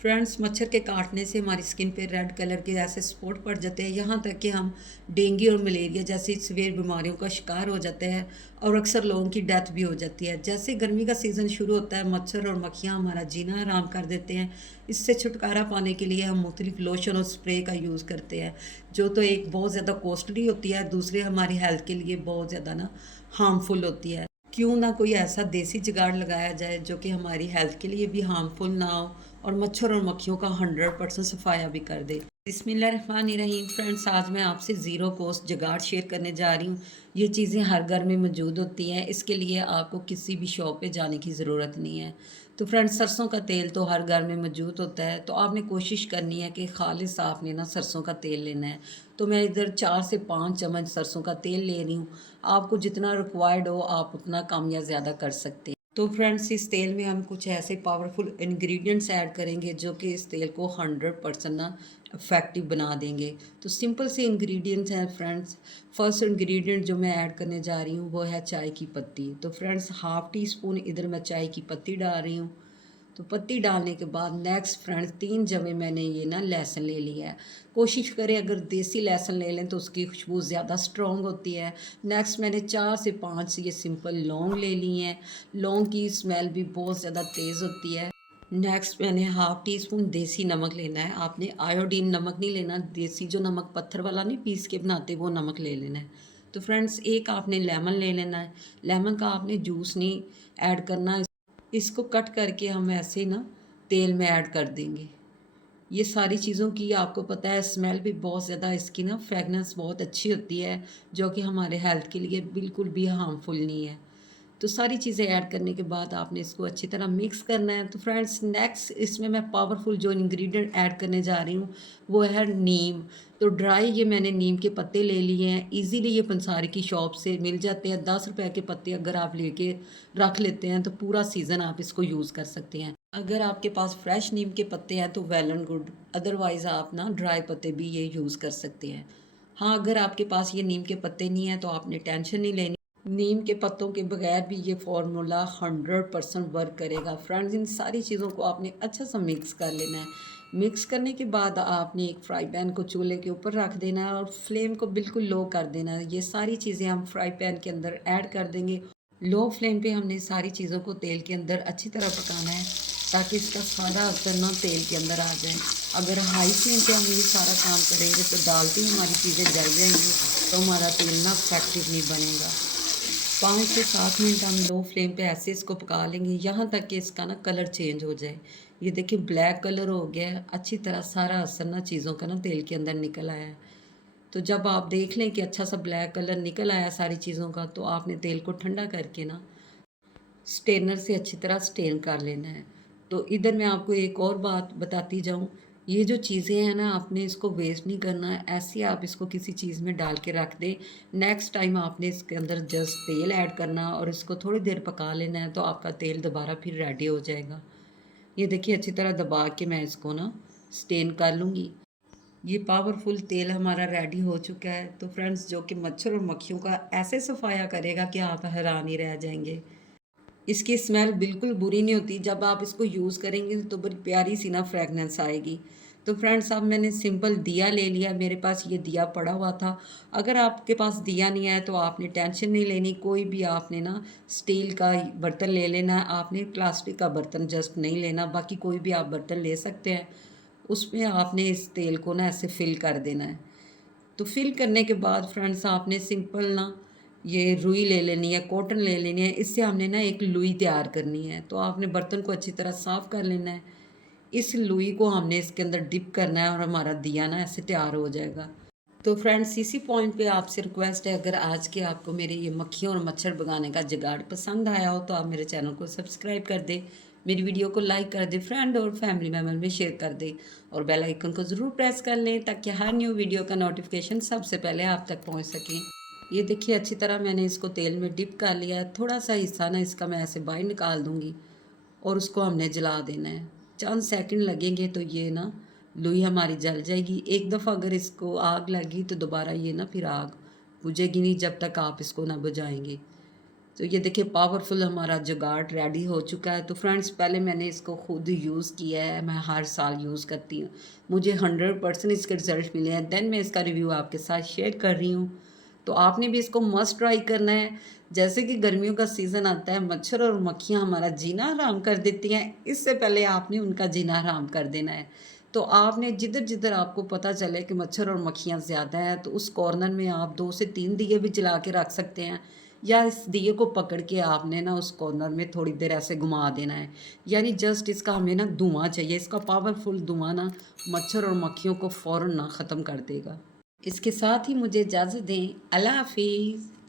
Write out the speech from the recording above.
Friends, मच्छर के काटने से हमारी स्किन पे रेड कलर के ऐसे स्पॉट पड़ जाते हैं, यहाँ तक कि हम डेंगू और मलेरिया जैसी सीवियर बीमारियों का शिकार हो जाते हैं और अक्सर लोगों की डेथ भी हो जाती है। जैसे गर्मी का सीज़न शुरू होता है, मच्छर और मक्खियाँ हमारा जीना हराम कर देते हैं। इससे छुटकारा पाने के लिए हम मुख्तलिफ लोशन और स्प्रे का यूज़ करते हैं, जो तो एक बहुत ज़्यादा कॉस्टली होती है, दूसरी हमारी हेल्थ के लिए बहुत ज़्यादा ना हार्मफुल होती है। क्यों ना कोई ऐसा देसी जुगाड़ लगाया जाए जो कि हमारी हेल्थ के लिए भी हार्मफुल ना हो और मच्छर और मक्खियों का 100% सफाया भी कर दे। बिस्मिल्लाहिर्रहमानिर्रहीम। फ्रेंड्स, आज मैं आपसे ज़ीरो कॉस्ट जुगाड़ शेयर करने जा रही हूँ। ये चीज़ें हर घर में मौजूद होती हैं, इसके लिए आपको किसी भी शॉप पे जाने की ज़रूरत नहीं है। तो फ्रेंड्स, सरसों का तेल तो हर घर में मौजूद होता है, तो आपने कोशिश करनी है कि खालिस आपने ना सरसों का तेल लेना है। तो मैं इधर 4 से 5 चम्मच सरसों का तेल ले रही हूँ। आपको जितना रिक्वायर्ड हो आप उतना कम या ज़्यादा कर सकते हैं। तो फ्रेंड्स, इस तेल में हम कुछ ऐसे पावरफुल इंग्रेडिएंट्स ऐड करेंगे जो कि इस तेल को 100% ना इफ़ेक्टिव बना देंगे। तो सिंपल से इंग्रेडिएंट्स हैं फ्रेंड्स। फर्स्ट इंग्रेडिएंट जो मैं ऐड करने जा रही हूँ वो है चाय की पत्ती। तो फ्रेंड्स, हाफ़ टी स्पून इधर मैं चाय की पत्ती डाल रही हूँ। तो पत्ती डालने के बाद नेक्स्ट फ्रेंड्स 3 जमे मैंने ये ना लहसुन ले लिया है। कोशिश करें अगर देसी लहसुन ले लें तो उसकी खुशबू ज़्यादा स्ट्रॉन्ग होती है। नेक्स्ट मैंने 4 से 5 ये सिंपल लौंग ले ली हैं। लौंग की स्मेल भी बहुत ज़्यादा तेज़ होती है। नेक्स्ट मैंने हाफ़ टी स्पून देसी नमक लेना है। आपने आयोडीन नमक नहीं लेना, देसी जो नमक पत्थर वाला नहीं पीस के बनाते वो नमक ले लेना है। तो फ्रेंड्स, एक आपने लेमन ले लेना है। लेमन का आपने जूस नहीं ऐड करना, इसको कट करके हम ऐसे ना तेल में ऐड कर देंगे। ये सारी चीज़ों की आपको पता है स्मेल भी बहुत ज़्यादा, इसकी ना फ्रेगनेंस बहुत अच्छी होती है, जो कि हमारे हेल्थ के लिए बिल्कुल भी हार्मफुल नहीं है। तो सारी चीज़ें ऐड करने के बाद आपने इसको अच्छी तरह मिक्स करना है। तो फ्रेंड्स, नेक्स्ट इसमें मैं पावरफुल जो इंग्रेडिएंट ऐड करने जा रही हूँ वो है नीम। तो ड्राई ये मैंने नीम के पत्ते ले लिए हैं। इजीली ये पंसारी की शॉप से मिल जाते हैं। 10 रुपए के पत्ते अगर आप लेके रख लेते हैं तो पूरा सीज़न आप इसको यूज़ कर सकते हैं। अगर आपके पास फ्रेश नीम के पत्ते हैं तो वेल एंड गुड, अदरवाइज़ आप ना ड्राई पत्ते भी ये यूज़ कर सकते हैं। हाँ, अगर आपके पास ये नीम के पत्ते नहीं हैं तो आपने टेंशन नहीं लेनी। नीम के पत्तों के बगैर भी ये फार्मूला 100% वर्क करेगा। फ्रेंड्स, इन सारी चीज़ों को आपने अच्छा सा मिक्स कर लेना है। मिक्स करने के बाद आपने एक फ्राई पैन को चूल्हे के ऊपर रख देना है और फ्लेम को बिल्कुल लो कर देना है। ये सारी चीज़ें हम फ्राई पैन के अंदर ऐड कर देंगे। लो फ्लेम पे हमने सारी चीज़ों को तेल के अंदर अच्छी तरह पकाना है ताकि इसका सारा असर ना तेल के अंदर आ जाए। अगर हाई फ्लेम पे हम ये सारा काम करेंगे तो डालते ही हमारी चीज़ें जल जाएंगी, तो हमारा तेल ना इफेक्टिव नहीं बनेगा। 5 से 7 मिनट हम लो फ्लेम पे ऐसे इसको पका लेंगे, यहाँ तक कि इसका ना कलर चेंज हो जाए। ये देखिए ब्लैक कलर हो गया है, अच्छी तरह सारा असर ना चीज़ों का ना तेल के अंदर निकल आया है। तो जब आप देख लें कि अच्छा सा ब्लैक कलर निकल आया सारी चीज़ों का, तो आपने तेल को ठंडा करके ना स्टेनर से अच्छी तरह स्टेन कर लेना है। तो इधर मैं आपको एक और बात बताती जाऊँ, ये जो चीज़ें हैं ना आपने इसको वेस्ट नहीं करना है, ऐसे ही आप इसको किसी चीज़ में डाल के रख दें। नेक्स्ट टाइम आपने इसके अंदर जस्ट तेल ऐड करना और इसको थोड़ी देर पका लेना है, तो आपका तेल दोबारा फिर रेडी हो जाएगा। ये देखिए अच्छी तरह दबा के मैं इसको ना स्टेन कर लूँगी। ये पावरफुल तेल हमारा रेडी हो चुका है। तो फ्रेंड्स, जो कि मच्छर और मक्खियों का ऐसे सफाया करेगा कि आप हैरान ही रह जाएंगे। इसकी स्मेल बिल्कुल बुरी नहीं होती, जब आप इसको यूज़ करेंगे तो बड़ी प्यारी सी ना फ्रेगनेंस आएगी। तो फ्रेंड्स, अब मैंने सिंपल दिया ले लिया, मेरे पास ये दिया पड़ा हुआ था। अगर आपके पास दिया नहीं है तो आपने टेंशन नहीं लेनी, कोई भी आपने ना स्टील का बर्तन ले लेना है, आपने प्लास्टिक का बर्तन जस्ट नहीं लेना, बाकी कोई भी आप बर्तन ले सकते हैं। उसमें आपने इस तेल को ना ऐसे फिल कर देना है। तो फिल करने के बाद फ्रेंड्स, आपने सिंपल ना ये रुई ले लेनी है, कॉटन ले लेनी है, इससे हमने ना एक लुई तैयार करनी है। तो आपने बर्तन को अच्छी तरह साफ़ कर लेना है। इस लुई को हमने इसके अंदर डिप करना है और हमारा दिया ना ऐसे तैयार हो जाएगा। तो फ्रेंड्स, इसी पॉइंट पे आपसे रिक्वेस्ट है, अगर आज के आपको मेरे ये मक्खियों और मच्छर भगाने का जुगाड़ पसंद आया हो तो आप मेरे चैनल को सब्सक्राइब कर दें, मेरी वीडियो को लाइक कर दें, फ्रेंड और फैमिली मेम्बर में शेयर कर दें और बेल आइकन को ज़रूर प्रेस कर लें ताकि हर न्यू वीडियो का नोटिफिकेशन सबसे पहले आप तक पहुँच सकें। ये देखिए अच्छी तरह मैंने इसको तेल में डिप कर लिया है। थोड़ा सा हिस्सा ना इसका मैं ऐसे बाहर निकाल दूँगी और उसको हमने जला देना है। चंद सेकंड लगेंगे तो ये ना लोई हमारी जल जाएगी। एक दफ़ा अगर इसको आग लगी तो दोबारा ये ना फिर आग बुझेगी नहीं जब तक आप इसको ना बुझाएंगे। तो ये देखिए पावरफुल हमारा जुगाड़ रेडी हो चुका है। तो फ्रेंड्स पहले मैंने इसको खुद यूज़ किया है, मैं हर साल यूज़ करती हूँ, मुझे 100% इसके रिज़ल्ट मिले हैं। देन मैं इसका रिव्यू आपके साथ शेयर कर रही हूँ। तो आपने भी इसको मस्ट ट्राई करना है। जैसे कि गर्मियों का सीज़न आता है, मच्छर और मक्खियाँ हमारा जीना हराम कर देती हैं, इससे पहले आपने उनका जीना हराम कर देना है। तो आपने जिधर-जिधर आपको पता चले कि मच्छर और मक्खियाँ ज़्यादा हैं, तो उस कॉर्नर में आप 2 से 3 दिए भी जला के रख सकते हैं, या इस दिए को पकड़ के आपने ना उस कॉर्नर में थोड़ी देर ऐसे घुमा देना है। यानी जस्ट इसका हमें ना धुआँ चाहिए, इसका पावरफुल धुआँ ना मच्छर और मक्खियों को फ़ौरन ना ख़त्म कर देगा। इसके साथ ही मुझे इजाज़त दें। अल्लाह हाफ़िज़।